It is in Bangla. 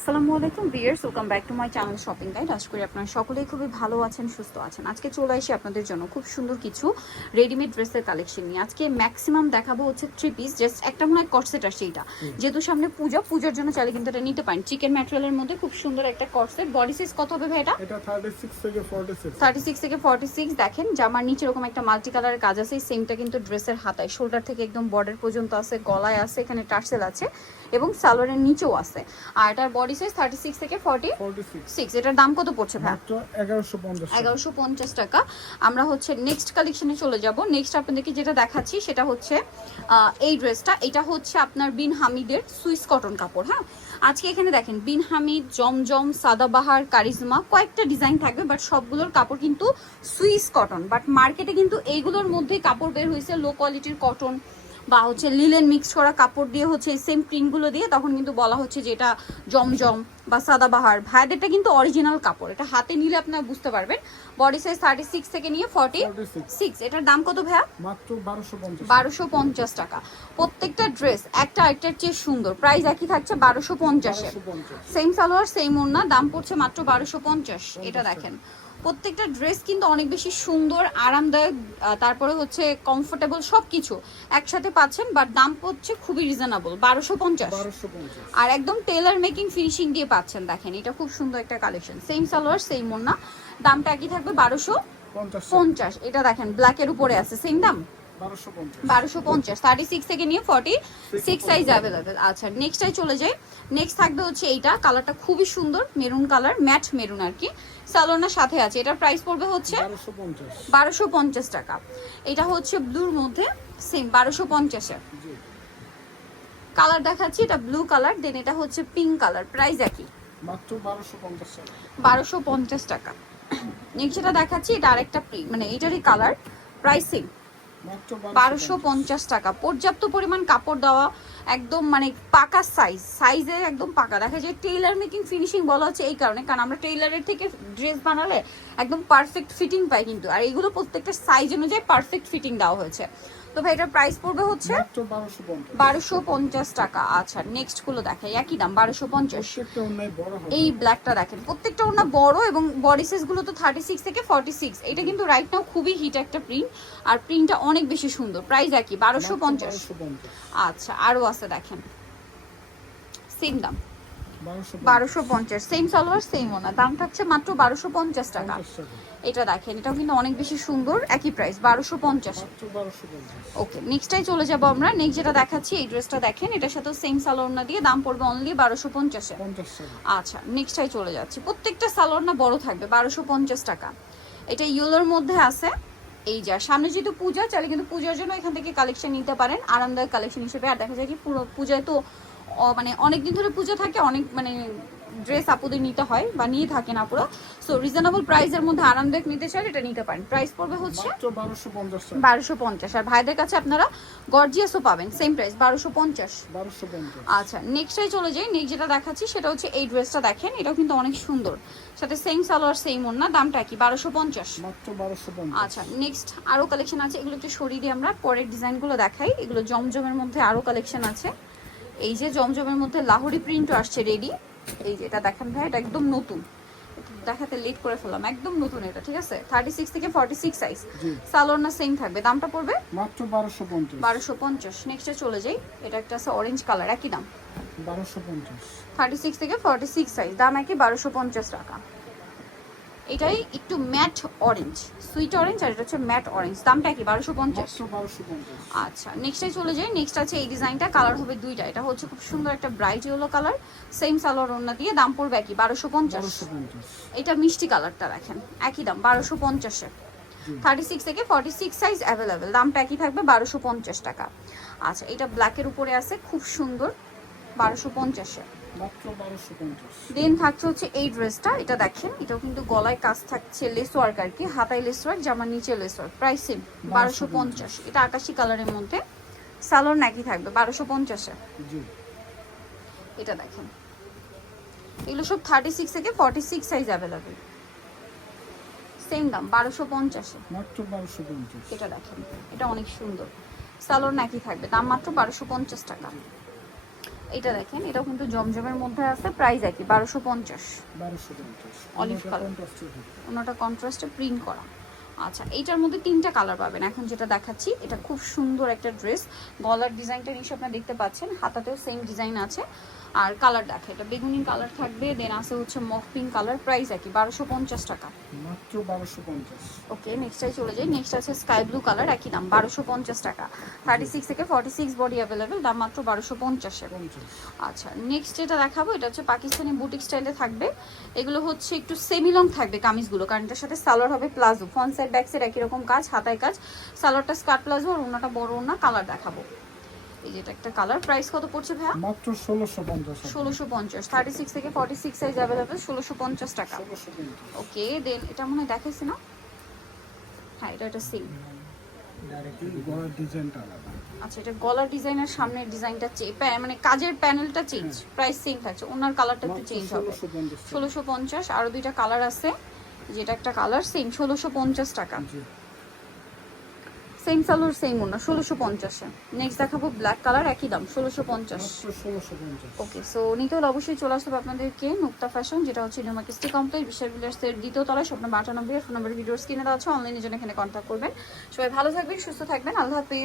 আসসালামু আলাইকুম viewers welcome back to my channel shopping guide আশা করি আপনারা সকলেই খুবই ভালো আছেন সুস্থ আছেন। আজকে চলে আসি আপনাদের জন্য খুব সুন্দর কিছু রেডিমেড ড্রেসের কালেকশন নিয়ে। আজকে ম্যাক্সিমাম দেখাবো হচ্ছে থ্রি পিস জাস্ট একটা মনে হয় কটসেট আসছে এটা যেহেতু সামনে পূজা পূজার জন্য চাইলে কিন্তু এটা নিতে পারেন। চিকেন ম্যাটেরিয়ালের মধ্যে খুব সুন্দর একটা কটসেট বডি সাইজ কত হবে ভাই এটা? এটা 36 থেকে 46 থার্টি সিক্স থেকে ফর্টি সিক্স দেখেন। জামার নিচে এরকম একটা মাল্টি কালারের কাজ আছে। সেমটা কিন্তু ড্রেসের হাতায়। শোল্ডার থেকে একদম বর্ডার পর্যন্ত আছে গলায় আছে এখানে টার্সেল আছে এবং সালোয়ারের নিচেও আছে। আর এটার বডি সাইজ থার্টি সিক্স থেকে ফর্টি 46 সিক্স এটার দাম কত পড়ছে ভাই? মাত্র 1150 এগারোশো পঞ্চাশ টাকা। আমরা হচ্ছে নেক্সট কালেকশনে চলে যাব। নেক্সট আপনাদেরকে যেটা দেখাচ্ছি সেটা হচ্ছে এই ড্রেসটা এটা হচ্ছে আপনার বিন হামিদের সুইস কটন কাপড় হ্যাঁ? আজকে এখানে দেখেন বিন হামিদ জমজম সাদাবাহার কারিজমা কয়েকটা ডিজাইন থাকবে বাট সবগুলোর কাপড় কিন্তু সুইস কটন। বাট মার্কেটে কিন্তু এইগুলোর মধ্যে কাপড় বের হয়েছে লো কোয়ালিটির কটন বা হচ্ছে লিলেন মিক্স করা কাপড় দিয়ে হচ্ছে এই সেম প্রিন্টগুলো দিয়ে তখন কিন্তু বলা হচ্ছে যে এটা জমজম বা সাদাবাহার। ভাইদেরটা কিন্তু অরিজিনাল কাপড়। এটা হাতে নিলে আপনারা বুঝতে পারবেন। বডি সাইজ থার্টি সিক্স থেকে নিয়ে ফর্টি সিক্স এটার দাম কত ভাইয়া? মাত্র বারোশো পঞ্চাশ। টাকা। প্রত্যেকটা ড্রেস একটা আরেকটার চেয়ে সুন্দর। প্রাইস একই থাকছে বারোশো পঞ্চাশে। সেম সালোয়ার সেম ওড়না দাম পড়ছে মাত্র বারোশো পঞ্চাশ। এটা দেখেন। প্রত্যেকটা ড্রেস কিন্তু অনেক বেশি সুন্দর আরামদায়ক তারপরে হচ্ছে কমফোর্টেবল সব কিছু একসাথে পাচ্ছেন বাট দাম হচ্ছে খুবই রিজনেবল বারোশো পঞ্চাশ। 1250 আর একদম টেলার মেকিং ফিনিশিং দিয়ে পাচ্ছেন দেখেন এটা খুব সুন্দর একটা কালেকশন সেম সালোয়ার সেম ওড়না দামটা একই থাকবে বারোশো 50 পঞ্চাশ। এটা দেখেন ব্ল্যাকের উপরে আছে সেম দাম? 1250 বারোশো পঞ্চাশ। থার্টি সিক্স থেকে নিয়ে ফর্টি সিক্স সাইজ অ্যাভেলেবেল আচ্ছা নেক্সটটাই চলে যাই। নেক্সট থাকবে হচ্ছে এইটা। কালারটা খুবই সুন্দর মেরুন কালার ম্যাট মেরুন আর কি। সালোনার সাথে আছে। এটার প্রাইস পড়বে হচ্ছে বারোশো পঞ্চাশ। টাকা। এটা হচ্ছে ব্লুর মধ্যে সেম বারোশো পঞ্চাশে কালার দেখাচ্ছি এটা ব্লু কালার দেন এটা হচ্ছে পিঙ্ক কালার প্রাইস একই। মাত্র 1250 টাকা। বারোশো পঞ্চাশ টাকা। নেক্সট যেটা দেখাচ্ছি এটা আরেকটা মানে এটারই কালার প্রাইস সেম বারোশো পঞ্চাশ টাকা। পর্যাপ্ত পরিমাণ কাপড় দেওয়া একদম মানে পাকা সাইজ সাইজে একদম পাকা। দেখা যায় টেইলার মেকিং ফিনিশিং বলা হচ্ছে এই কারণে। কারণ আমরা টেইলারের থেকে ড্রেস বানালে একদম পারফেক্ট ফিটিং পাই কিন্তু। আর এগুলো প্রত্যেকটা সাইজ অনুযায়ী পারফেক্ট ফিটিং দেওয়া হয়েছে। তো ভাই এটার প্রাইস পড়বে হচ্ছে বারোশো পঞ্চাশ। টাকা। আচ্ছা নেক্সটগুলো দেখাই। একই দাম বারোশো পঞ্চাশ। এই ব্ল্যাকটা দেখেন প্রত্যেকটা ওনা বড় এবং বডি সাইজগুলো তো থার্টি সিক্স থেকে ফর্টি সিক্স এটা কিন্তু রাইট নাও খুবই হিট একটা প্রিন্ট আর প্রিন্টটা অনেক বেশি সুন্দর। প্রাইস একই বারোশো পঞ্চাশ। আচ্ছা আরও আছে দেখেন। সেম দাম। 1250 বারোশো পঞ্চাশ। সেম সালোয়ার সেম ওনা দাম থাকছে মাত্র বারোশো পঞ্চাশ টাকা। এটা দেখেন এটাও কিন্তু অনেক বেশি সুন্দর একই প্রাইস বারোশো পঞ্চাশ। ওকে নেক্সটটাই চলে যাব আমরা। নেক্সট যেটা দেখাচ্ছি এই ড্রেসটা দেখেন এটার সাথে সেম সালোয়ার না দিয়ে দাম পড়বে অনলি বারোশো পঞ্চাশে। 50 আচ্ছা নেক্সটটাই চলে যাচ্ছি। প্রত্যেকটা সালোয়ার না বড় থাকবে বারোশো পঞ্চাশ টাকা। এটা ইয়েলোর মধ্যে আছে। এই যা সামনে যেহেতু পূজা চাইলে কিন্তু পূজার জন্য এখান থেকে কালেকশন নিতে পারেন। আরামদায়ক কালেকশন হিসেবে। আর দেখা যায় কি পুরো পূজায় তো মানে অনেক দিন ধরে পুজো থাকে অনেক মানে ড্রেস আপুদের নিতে হয় বা নিয়ে থাকেন আপুরা। সো রিজনেবল প্রাইসের মধ্যে আরামদায়ক নিতে চাইলে এটা নিতে পারেন। প্রাইস পড়বে হচ্ছে মাত্র 1250 টাকা। বারোশো পঞ্চাশ। আর ভাইদের কাছে আপনারা গর্জিয়াসও পাবেন সেম প্রাইস বারোশো পঞ্চাশ। 1250 আচ্ছা নেক্সটটাই চলে যাই। নেক্সট যেটা দেখাচ্ছি সেটা হচ্ছে এই ড্রেসটা দেখেন এটাও কিন্তু অনেক সুন্দর। সাথে সেম সালোয়ার সেম ওড়না দামটা কি বারোশো পঞ্চাশ। মাত্র 1250 আচ্ছা নেক্সট আরও কালেকশন আছে এগুলো একটু সরিয়ে দিয়ে আমরা পরের ডিজাইনগুলো দেখাই। এগুলো জমজমের মধ্যে আরও কালেকশন আছে। এই যে জমজমের মধ্যে লাহোরি প্রিন্টও আসছে রেডি এই যে এটা দেখেন ভাই এটা একদম নতুন। দেখাতে লেট করে ফেললাম একদম নতুন এটা ঠিক আছে? থার্টি সিক্স থেকে ফর্টি সিক্স সাইজ জি। সালোয়ার না সেম থাকবে দামটা পড়বে? মাত্র 1250 বারোশো পঞ্চাশ নেক্সটে চলে যাই। এটা একটা আছে অরেঞ্জ কালার একই দাম। 1250 থার্টি সিক্স থেকে ফর্টি সিক্স সাইজ দাম একই বারোশো পঞ্চাশ টাকা। এটাই একটু ম্যাট অরেঞ্জ সুইট অরেঞ্জ আর এটা হচ্ছে ম্যাট অরেঞ্জ দামটা কি বারোশো পঞ্চাশ? মাত্র 1250 আচ্ছা নেক্সটে চলে যাই। নেক্সট আছে এই ডিজাইনটা কালার হবে দুইটা। এটা হচ্ছে খুব সুন্দর একটা bright yellow colour same salwar ওড়না দিয়ে দাম পড়বে একই বারোশো পঞ্চাশ। 1250 এটা মিষ্টি কালারটা রাখেন একই দাম বারোশো পঞ্চাশে। থার্টি সিক্স থেকে ফর্টি সিক্স সাইজ অ্যাভেলেবেল দামটা একই থাকবে বারোশো পঞ্চাশ টাকা। আচ্ছা এটা ব্ল্যাকের উপরে আছে খুব সুন্দর বারোশো পঞ্চাশে মাত্র 1250 দেন থাকছে হচ্ছে এই ড্রেসটা এটা দেখেন এটাও কিন্তু গলায় কাজ থাকছে লেস ওয়ার্ক আর কি হাতায় লেস ওয়ার্ক জামার নিচে লেস ওয়ার্ক প্রাইস সেম বারোশো পঞ্চাশ। এটা আকাশি কালারের মধ্যে সালোয়ার নাকি থাকবে বারোশো পঞ্চাশে। এটা দেখেন। এগুলো সব থার্টি সিক্স থেকে forty six size available same দাম বারোশো পঞ্চাশে। মাত্র 1250 এটা দেখেন এটা অনেক সুন্দর। সালোয়ার নাকি থাকবে দাম মাত্র বারোশো পঞ্চাশ টাকা। এটা দেখেন এটাও কিন্তু জমজমের মধ্যে আছে প্রাইস একই বারোশো পঞ্চাশ। Olive colour. ওনাটা কন্ট্রাস্টে প্রিন্ট করা। আচ্ছা এইটার মধ্যে তিনটা কালার পাবেন। এখন যেটা দেখাচ্ছি এটা খুব সুন্দর একটা ড্রেস গলার ডিজাইনটা নিশ্চয় আপনারা দেখতে পাচ্ছেন হাতাতেও সেম ডিজাইন আছে। আর কালার দেখা এটা বেগুনি কালার থাকবে দেন আছে হচ্ছে মফ পিঙ্ক কালার প্রাইস একই বারোশো পঞ্চাশ টাকা। মাত্র বারোশো পঞ্চাশ। ওকে নেক্সটটাই চলে যাই নেক্সট আছে স্কাই ব্লু কালার একই দাম বারোশো পঞ্চাশ টাকা। থার্টি সিক্স থেকে ফর্টি সিক্স বডি অ্যাভেলেবেল দাম মাত্র বারোশো পঞ্চাশে। আচ্ছা নেক্সট যেটা দেখাবো এটা হচ্ছে পাকিস্তানি বুটিক স্টাইলে থাকবে। এগুলো হচ্ছে একটু সেমি লং থাকবে কামিজগুলো কারণ এটার সাথে সালোয়ার হবে palazzo. Front side back side একই রকম কাজ হাতায় কাজ। সালোয়ারটা স্কার্ট প্লাজো আর ওনাটা বড় ওনা কালার দেখাবো। এই যেটা একটা কালার প্রাইস কত পড়ছে ভাইয়া? মাত্র ষোলোশো পঞ্চাশ ষোলোশো পঞ্চাশ থার্টি সিক্স থেকে ফর্টি সিক্স সাইজ অ্যাভেলেবেল ষোলোশো পঞ্চাশ টাকা। ওকে দেন এটা মনে দেখাইছি না? হ্যাঁ এটা একটা সেম আচ্ছা এটা গলার ডিজাইনের সামনের ডিজাইনটা মানে কাজের প্যানেলটা চেঞ্জ প্রাইস সেম থাকছে ওনার কালারটা একটু চেঞ্জ হবে। ষোলোশো পঞ্চাশ আরও দুইটা কালার আছে যেটা একটা কালার সেম ষোলোশো পঞ্চাশ টাকা। জি। সেম সালোর সেম ওনা ষোলোশো পঞ্চাশে। নেক্সট দেখাবো ব্ল্যাক কালার একই দাম ষোলোশো পঞ্চাশ। ওকে সো নিতে হলে অবশ্যই চলে আসতে হবে আপনাদেরকে মুক্তা ফ্যাশন যেটা হচ্ছে নিউমার্কেস্টি কমপ্লেক্স বিশাল বিলাসের দ্বিতীয় তলায় স্বপ্ন বাটানব্বই ফোন নাম্বার ভিডিওর স্ক্রিনে দেওয়া আছে অনলাইনে জন্য এখানে কন্ট্যাক্ট করবেন। সবাই ভালো থাকবেন সুস্থ থাকবেন আল্লাহ হাফিজ।